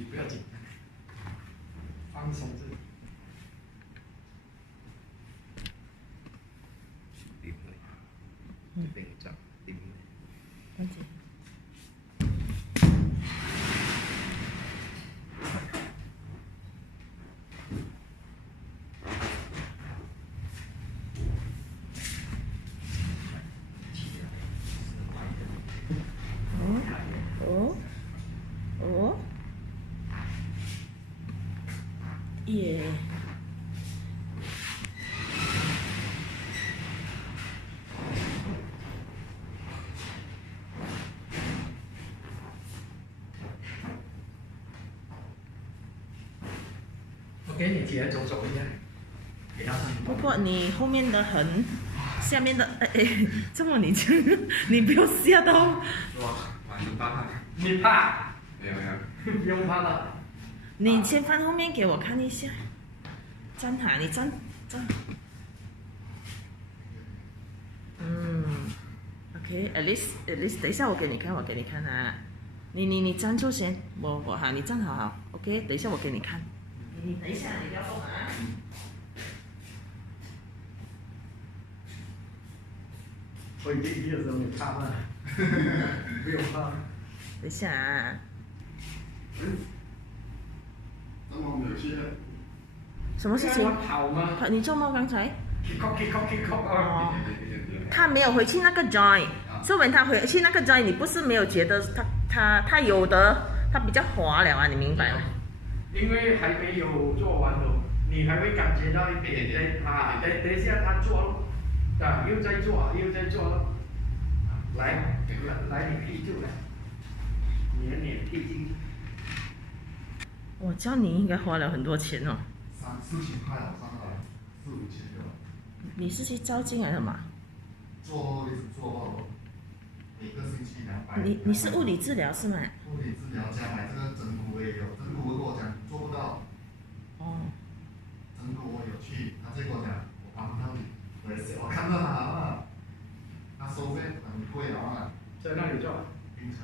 你不要紧张，放松自己。điểm này, bên chậm điểm này. Ok. Ủa? Ủa? Yeah. OK， 你起来走走一下，给他看。不过你后面的痕，下面的这么你这样，你不要吓到。哇，完全怕。你怕？没有没有，不用怕的。你先翻后面给我看一下，站好，你站。OK，at least，等一下我给你看啊。你站住先，我哈，你站好 ，OK， 等一下我给你看。你等一下，你不要动啊。我第一的时候你怕吗？不用怕。等一下啊。那么没有去。什么事情？跑吗？你做梦刚才？ kick off 哦。他没有回去那个 join， 所以when他回去那个 join， 你不是没有觉得他有的，他比较滑了啊，你明白吗？因为还没有做完哦，你还会感觉到一点点啊，等一下他做了，啊，又在做了，来，你踢住来，你的脸踢进去。我叫你应该花了很多钱哦。3、4千块好像了，4、5千个。你是去照镜还是什么？做一直做到每个星期200。你是物理治疗是吗？物理治疗加买这个整骨也有，整骨跟我讲做不到。哦。整骨我有去，他结果讲我帮到你，我看到他了，他收费很贵啊。在那里做？槟城，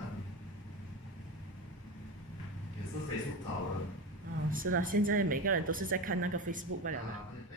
也是Facebook找的。哦，是了，现在每个人都是在看那个 Facebook 罢了。啊，对。